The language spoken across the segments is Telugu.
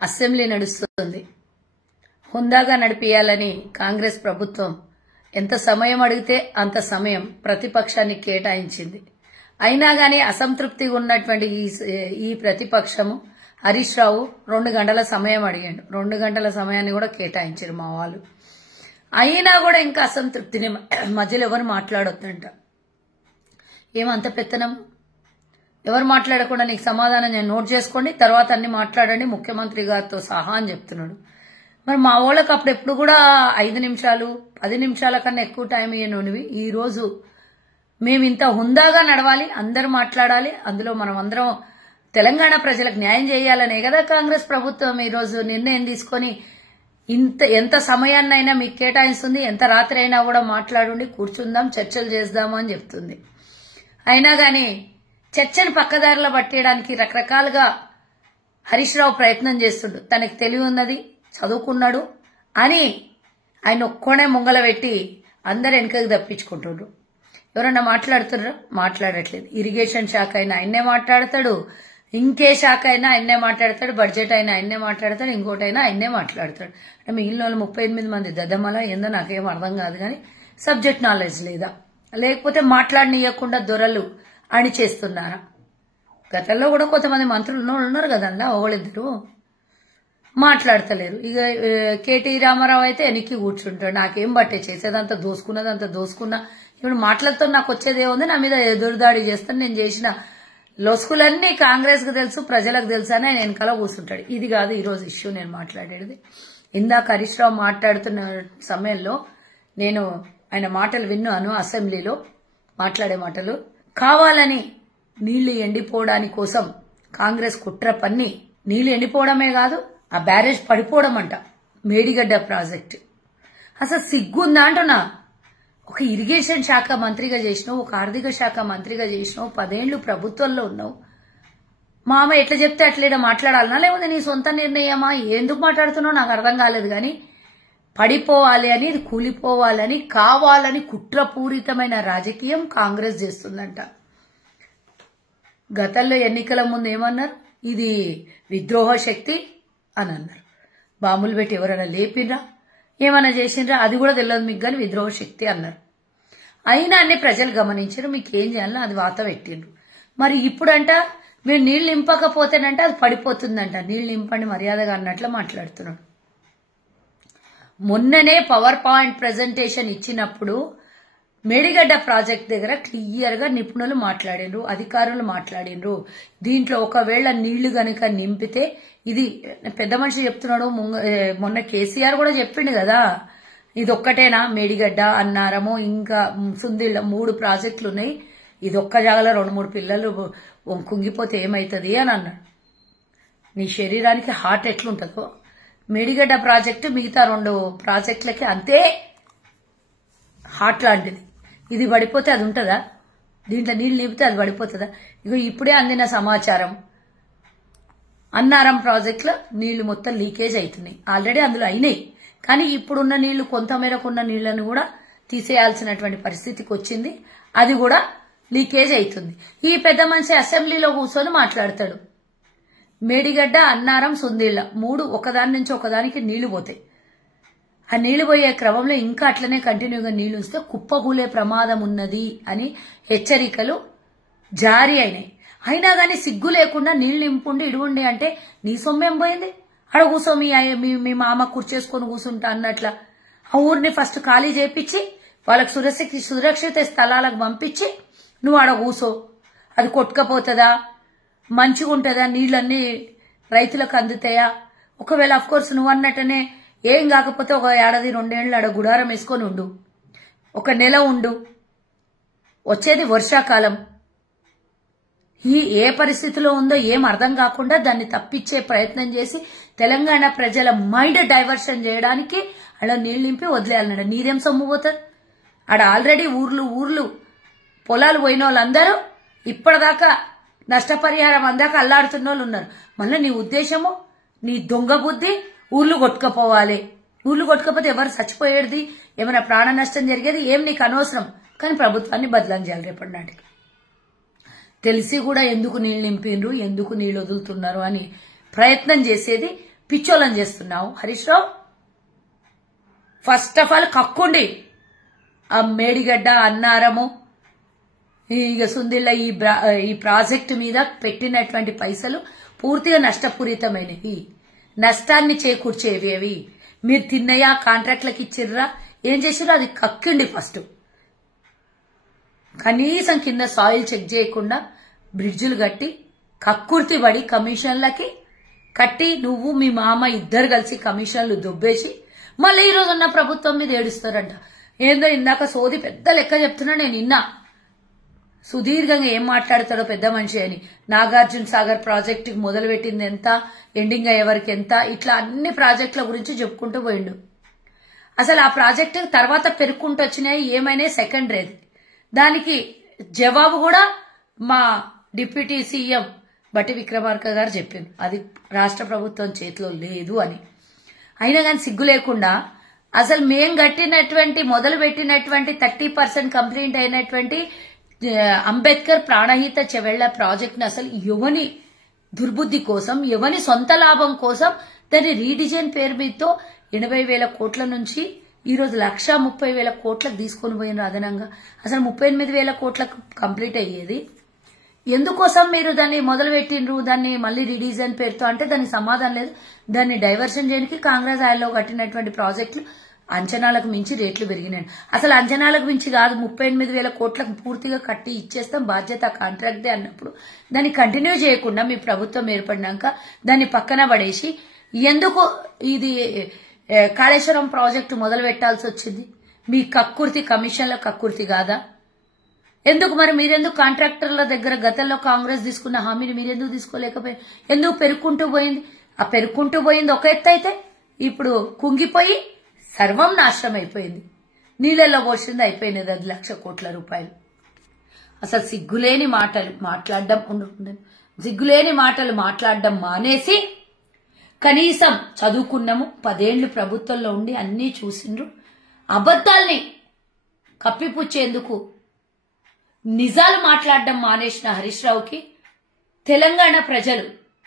అసెంబ్లీ నడుస్తుంది. హుందాగా నడిపియాలని కాంగ్రెస్ ప్రభుత్వం ఎంత సమయం అడిగితే అంత సమయం ప్రతిపక్షాన్ని కేటాయించింది. అయినా గానీ అసంతృప్తిగా ఉన్నటువంటి ఈ ప్రతిపక్షము హరీష్ రావు 2 గంటల సమయం అడిగాడు. 2 గంటల సమయాన్ని కూడా కేటాయించారు మా వాళ్ళు. అయినా కూడా ఇంకా అసంతృప్తిని మధ్యలో ఎవరు మాట్లాడొద్దంట. ఏమంత పెత్తనం? ఎవరు మాట్లాడకుండా నీకు సమాధానం నేను నోట్ చేసుకోండి, తర్వాత అన్ని మాట్లాడండి ముఖ్యమంత్రి గారితో సహా అని చెప్తున్నాడు. మరి మా వాళ్ళకి అప్పుడు ఎప్పుడు కూడా 5 నిమిషాలు 10 నిమిషాల కన్నా ఎక్కువ టైం ఇయ్యనునివి. ఈ రోజు మేము ఇంత హుందాగా నడవాలి, అందరూ మాట్లాడాలి, అందులో మనం అందరం తెలంగాణ ప్రజలకు న్యాయం చేయాలనే కదా కాంగ్రెస్ ప్రభుత్వం ఈ రోజు నిర్ణయం తీసుకొని ఎంత సమయాన్నైనా మీకు కేటాయిస్తుంది, ఎంత రాత్రి అయినా కూడా మాట్లాడుండి కూర్చుందాం, చర్చలు చేద్దాము అని చెప్తుంది. అయినా గానీ చర్చను పక్కదారిలో పట్టేయడానికి రకరకాలుగా హరీష్ రావు ప్రయత్నం చేస్తుండు. తనకి తెలివి ఉన్నది, చదువుకున్నాడు అని ఆయన ఒక్కడే ముంగల పెట్టి అందరు వెనుకకి తప్పించుకుంటుండ్రు. ఎవరన్నా మాట్లాడుతున్నారా? మాట్లాడట్లేదు. ఇరిగేషన్ శాఖ అయినా ఆయన్నే మాట్లాడతాడు, ఇంకే శాఖ అయినా ఆయన్నే మాట్లాడతాడు, బడ్జెట్ అయినా ఆయన్నే మాట్లాడతాడు, ఇంకోటైనా ఆయన్నే మాట్లాడతాడు. మిగిలిన వాళ్ళు 38 మంది దద్దమల ఏందో నాకేం అర్థం కాదు. కానీ సబ్జెక్ట్ నాలెడ్జ్ లేదా, లేకపోతే మాట్లాడనీయకుండా దొరలు అని చేస్తున్నారా? గతంలో కూడా కొంతమంది మంత్రులు ఉన్నారు కదండి, ఒకళ్ళిద్దరు మాట్లాడతలేరు. ఇక కేటీ రామారావు అయితే వెనక్కి కూర్చుంటాడు. నాకేం బట్టే చేసేదంతా దోసుకున్నదంతా దోసుకున్నా, ఇప్పుడు మాటలతో నాకు వచ్చేదే ఉంది, నా మీద ఎదురుదాడి చేస్తాను, నేను చేసిన లొసుకులన్నీ కాంగ్రెస్ కు తెలుసు, ప్రజలకు తెలుసు అని ఆయన వెనకాల కూర్చుంటాడు. ఇది కాదు ఈరోజు ఇష్యూ నేను మాట్లాడేది. ఇందాక హరీష్ రావు మాట్లాడుతున్న సమయంలో నేను ఆయన మాటలు విన్నాను. అసెంబ్లీలో మాట్లాడే మాటలు కావాలని నీళ్లు ఎండిపోవడానికి కోసం కాంగ్రెస్ కుట్ర పన్ని నీళ్లు ఎండిపోవడమే కాదు, ఆ బ్యారేజ్ పడిపోవడం అంట. మేడిగడ్డ ప్రాజెక్టు అసలు సిగ్గుందా అంటున్నా. ఒక ఇరిగేషన్ శాఖ మంత్రిగా చేసినావు, ఒక ఆర్థిక శాఖ మంత్రిగా చేసినావు, 10 ఏళ్లు ప్రభుత్వంలో ఉన్నావు. మామ ఎట్లా చెప్తే అట్లా మాట్లాడాలనా, లేకపోతే నీ సొంత నిర్ణయమా? ఎందుకు మాట్లాడుతున్నావు నాకు అర్థం కాలేదు. కానీ పడిపోవాలి అని, ఇది కూలిపోవాలని కావాలని కుట్రపూరితమైన రాజకీయం కాంగ్రెస్ చేస్తుందంట. గతంలో ఎన్నికల ముందు ఏమన్నారు? ఇది విద్రోహ శక్తి అని అన్నారు. బాంబులు పెట్టి ఎవరైనా లేపినరా, ఏమైనా చేసిండ్రా అది కూడా తెలియదు మీకు, కానీ విద్రోహ శక్తి అన్నారు. అయినా అన్ని ప్రజలు గమనించారు, మీకు ఏం చేయాలన్నా అది వాత పెట్టిండ్రు. మరి ఇప్పుడంట మీరు నీళ్లు నింపకపోతేనంటే అది పడిపోతుందంట. నీళ్లు నింపండి మర్యాదగా అన్నట్లు మాట్లాడుతున్నాడు. మొన్ననే పవర్ పాయింట్ ప్రెజెంటేషన్ ఇచ్చినప్పుడు మేడిగడ్డ ప్రాజెక్ట్ దగ్గర క్లియర్ గా నిపుణులు మాట్లాడినరు, అధికారులు మాట్లాడినరు. దీంట్లో ఒకవేళ నీళ్లు గనుక నింపితే ఇది పెద్ద మనిషి చెప్తున్నాడు. మొన్న కేసీఆర్ కూడా చెప్పిండు కదా, ఇది ఒక్కటేనా మేడిగడ్డ, అన్నారము, ఇంకా సుందిళ్ళ 3 ప్రాజెక్టులు ఉన్నాయి, ఇది ఒక్క జాగలో 2-3 పిల్లలు కుంగిపోతే ఏమైతుంది అని అన్నాడు. నీ శరీరానికి హార్ట్ ఎట్లుంటుందో మేడిగడ్డ ప్రాజెక్టు మిగతా 2 ప్రాజెక్టులకి అంతే హార్ట్ లాంటిది. ఇది పడిపోతే అది ఉంటుందా? దీంట్లో నీళ్లు నింపితే అది పడిపోతుందా? ఇగో ఇప్పుడే అందిన సమాచారం, అన్నారం ప్రాజెక్టులో నీళ్లు మొత్తం లీకేజ్ అవుతున్నాయి. ఆల్రెడీ అందులో అయినాయి, కానీ ఇప్పుడున్న నీళ్లు కొంతమేరకు ఉన్న నీళ్లను కూడా తీసేయాల్సినటువంటి పరిస్థితికి వచ్చింది. అది కూడా లీకేజ్ అవుతుంది. ఈ పెద్ద మనిషి అసెంబ్లీలో కూర్చొని మాట్లాడతాడు. మేడిగడ్డ, అన్నారం, సుందిళ్ళ 3 ఒకదాని నుంచి ఒకదానికి నీళ్లు పోతాయి. ఆ నీళ్లు పోయే క్రమంలో ఇంకా అట్లనే కంటిన్యూగా నీళ్లు ఉంచితే కుప్పకూలే ప్రమాదం ఉన్నది అని హెచ్చరికలు జారీ అయినాయి. అయినా గానీ సిగ్గు లేకుండా నీళ్లు నింపుండి ఇడుండి అంటే నీ సొమ్మేం పోయింది? ఆడ కూర్చో, మీ మామ కూర్చేసుకొని కూర్చుంటా అన్నట్ల ఆ ఊరిని ఫస్ట్ ఖాళీ చేపించి వాళ్ళకి సురక్షిత స్థలాలకు పంపించి నువ్వు ఆడ కూర్చో. అది కొట్టుకపోతుందా, మంచిగా ఉంటుందా, నీళ్ళన్నీ రైతులకు అందుతాయా? ఒకవేళ అఫ్కోర్స్ నువ్వు అన్నట్టనే ఏం కాకపోతే ఒక 1-2 ఏళ్ళు ఆడ గుడారం వేసుకొని ఉండు, 1 నెల ఉండు. వచ్చేది వర్షాకాలం. ఏ పరిస్థితిలో ఉందో ఏం అర్థం కాకుండా దాన్ని తప్పించే ప్రయత్నం చేసి తెలంగాణ ప్రజల మైండ్ డైవర్షన్ చేయడానికి అలా నీళ్లు నింపి వదిలేయాలన్నాడు. నీరేం సొమ్ము పోతుంది? ఆడ ఆల్రెడీ ఊర్లు పొలాలు పోయిన వాళ్ళందరూ ఇప్పటిదాకా నష్టపరిహారం అందాక అల్లాడుతున్న వాళ్ళు ఉన్నారు. మళ్ళీ నీ ఉద్దేశము, నీ దొంగ బుద్ధి ఊర్లు కొట్టుకపోవాలి. ఊర్లు కొట్టుకపోతే ఎవరు చచ్చిపోయేది, ఏమైనా ప్రాణ నష్టం జరిగేది ఏం నీకు అనవసరం. కానీ ప్రభుత్వాన్ని బదలాం చేయాలి రేపటి నాటికి. తెలిసి కూడా ఎందుకు నీళ్లు నింపిండ్రు, ఎందుకు నీళ్లు వదులుతున్నారు అని ప్రయత్నం చేసేది పిచ్చోళ్ళని చేస్తున్నావు Harish Rao? First of all కక్కుండి. ఆ మేడిగడ్డ, అన్నారము, ఇక సుందిళ్ళ ఈ ప్రాజెక్టు మీద పెట్టినటువంటి పైసలు పూర్తిగా నష్టపూరితమైనవి, నష్టాన్ని చేకూర్చేవి. అవి మీరు తిన్నయా, కాంట్రాక్ట్లకు ఇచ్చిర్రా, ఏం చేసిర్రా అది కక్కిండి ఫస్ట్. కనీసం కింద సాయిల్ చెక్ చేయకుండా బ్రిడ్జిలు కట్టి కక్కుర్తి పడి కమిషన్లకి కట్టి నువ్వు మీ మామ ఇద్దరు కలిసి కమిషన్లు దొబ్బేసి మళ్ళీ ఈ రోజు ఉన్న ప్రభుత్వం మీద ఏడుస్తారంట. ఏందో ఇందాక సోది పెద్ద లెక్క చెప్తున్నా నేను నిన్న. సుదీర్ఘంగా ఏం మాట్లాడతాడో పెద్ద మనిషి అని. నాగార్జున సాగర్ ప్రాజెక్టుకి మొదలు పెట్టింది ఎంత, ఎండింగ్ అయ్యేవరకు ఎంత, ఇట్లా అన్ని ప్రాజెక్టుల గురించి చెప్పుకుంటూ పోయిండు. అసలు ఆ ప్రాజెక్టు తర్వాత పెరుక్కుంటూ వచ్చినాయి, ఏమైనా సెకండరీ. దానికి జవాబు కూడా మా డిప్యూటీ సీఎం బట్టి విక్రమార్క గారు చెప్పింది, అది రాష్ట్ర ప్రభుత్వం చేతిలో లేదు అని. అయినా కానీ సిగ్గు లేకుండా అసలు మేం కట్టినటువంటి మొదలు పెట్టినటువంటి 30% కంప్లీట్ అయినటువంటి అంబేద్కర్ ప్రాణహిత చెవెళ్ల ప్రాజెక్ట్ ను అసలు ఎవని దుర్బుద్ధి కోసం, ఎవని సొంత లాభం కోసం దాన్ని రీడిజైన్ పేరు మీదతో 80,000 కోట్ల నుంచి ఈరోజు 1,30,000 కోట్లకు తీసుకొని పోయిన అదనంగా అసలు 38,000 కోట్లకు కంప్లీట్ అయ్యేది. ఎందుకోసం మీరు దాన్ని మొదలు పెట్టినరు, దాన్ని మళ్ళీ రీడిజైన్ పేరుతో అంటే దానికి సమాధానం లేదు. దాన్ని డైవర్షన్ చేయడానికి కాంగ్రెస్ హయాంలో కట్టినటువంటి ప్రాజెక్టులు అంచనాలకు మించి రేట్లు పెరిగినాయి. అసలు అంచనాలకు మించి కాదు, 38,000 కోట్లకు పూర్తిగా కట్టి ఇచ్చేస్తాం, బాధ్యత కాంట్రాక్ట్దే అన్నప్పుడు దాన్ని కంటిన్యూ చేయకుండా మీ ప్రభుత్వం ఏర్పడినాక దాన్ని పక్కన పడేసి ఎందుకు ఇది కాళేశ్వరం ప్రాజెక్టు మొదలు పెట్టాల్సి వచ్చింది? మీ కక్కుర్తి, కమిషన్ల కక్కుర్తి కాదా? ఎందుకు మరి మీరెందుకు కాంట్రాక్టర్ల దగ్గర గతంలో కాంగ్రెస్ తీసుకున్న హామీని మీరెందుకు తీసుకోలేకపోయారు? ఎందుకు పెరుక్కుంటూ పోయింది? ఆ పెరుక్కుంటూ పోయింది ఒక ఎత్తు అయితే ఇప్పుడు కుంగిపోయి సర్వం నాశనం అయిపోయింది. నీళ్ళల్లో పోసింది అయిపోయినది 10 లక్షల కోట్ల రూపాయలు. అసలు సిగ్గులేని మాటలు మాట్లాడడం మానేసి కనీసం చదువుకున్నాము, 10 ఏళ్లు ప్రభుత్వంలో ఉండి అన్నీ చూసిండ్రు, అబద్దాల్ని కప్పిపుచ్చేందుకు నిజాలు మాట్లాడడం మానేసిన హరీష్ రావుకి తెలంగాణ ప్రజలు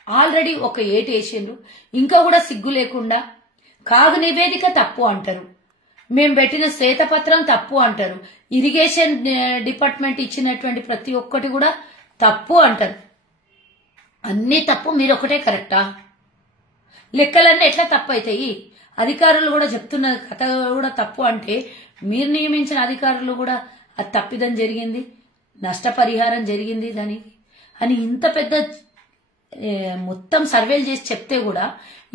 ఆల్రెడీ ఒక ఏటు వేసిండ్రు. ఇంకా కూడా సిగ్గు లేకుండా కాగు నివేదిక తప్పు అంటారు, మేము పెట్టిన శ్వేతపత్రం తప్పు అంటారు, ఇరిగేషన్ డిపార్ట్మెంట్ ఇచ్చినటువంటి ప్రతి ఒక్కటి కూడా తప్పు అంటారు. అన్నీ తప్పు, మీరు ఒకటే కరెక్టా? లెక్కలన్నీ ఎట్లా తప్పు అవుతాయి? అధికారులు కూడా చెప్తున్న కథ కూడా తప్పు అంటే మీరు నియమించిన అధికారులు కూడా అది తప్పిదం జరిగింది, నష్టపరిహారం జరిగింది దానికి అని ఇంత పెద్ద మొత్తం సర్వేలు చేసి చెప్తే కూడా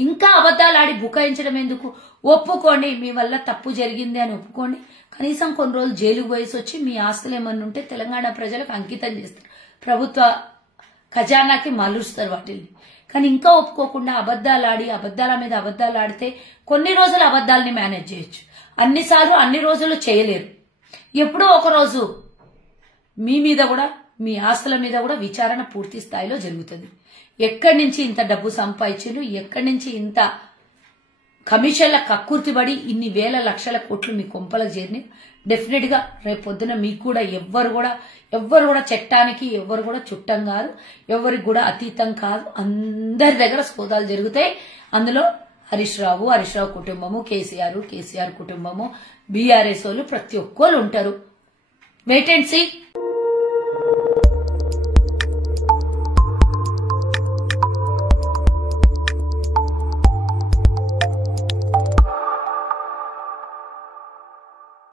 ఇంకా అబద్దాలు ఆడి బుకాయించడం ఎందుకు? ఒప్పుకోండి, మీ వల్ల తప్పు జరిగింది అని ఒప్పుకోండి. కనీసం కొన్ని రోజులు జైలుకు పోయేసి వచ్చి మీ ఆస్తులు ఏమన్నా ఉంటే తెలంగాణ ప్రజలకు అంకితం చేస్తారు, ప్రభుత్వ ఖజానాకి మలుస్తారు వాటిని. కానీ ఇంకా ఒప్పుకోకుండా అబద్దాల మీద అబద్దాలు ఆడితే కొన్ని రోజులు అబద్దాలని మేనేజ్ చేయొచ్చు, అన్నిసార్లు అన్ని రోజులు చేయలేరు. ఎప్పుడో ఒక రోజు మీ మీద కూడా, మీ ఆస్తుల మీద కూడా విచారణ పూర్తి స్థాయిలో జరుగుతుంది. ఎక్కడి నుంచి ఇంత డబ్బు సంపాదించారు, ఎక్కడి నుంచి ఇంత కమిషన్ల కక్కుర్తిబడి ఇన్ని వేల లక్షల కోట్లు మీ కొంపలకు చేరినాయి. డెఫినెట్ గా రేపు పొద్దున మీకు కూడా ఎవ్వరు కూడా చట్టానికి ఎవ్వరు కూడా చుట్టం కాదు, ఎవరికి కూడా అతీతం కాదు. అందరి దగ్గర సోదాలు జరుగుతాయి. అందులో హరీష్ రావు కుటుంబము, కేసీఆర్ కుటుంబము, బీఆర్ఎస్ వాళ్ళు ప్రతి ఒక్కరు ఉంటారు. Wait and see.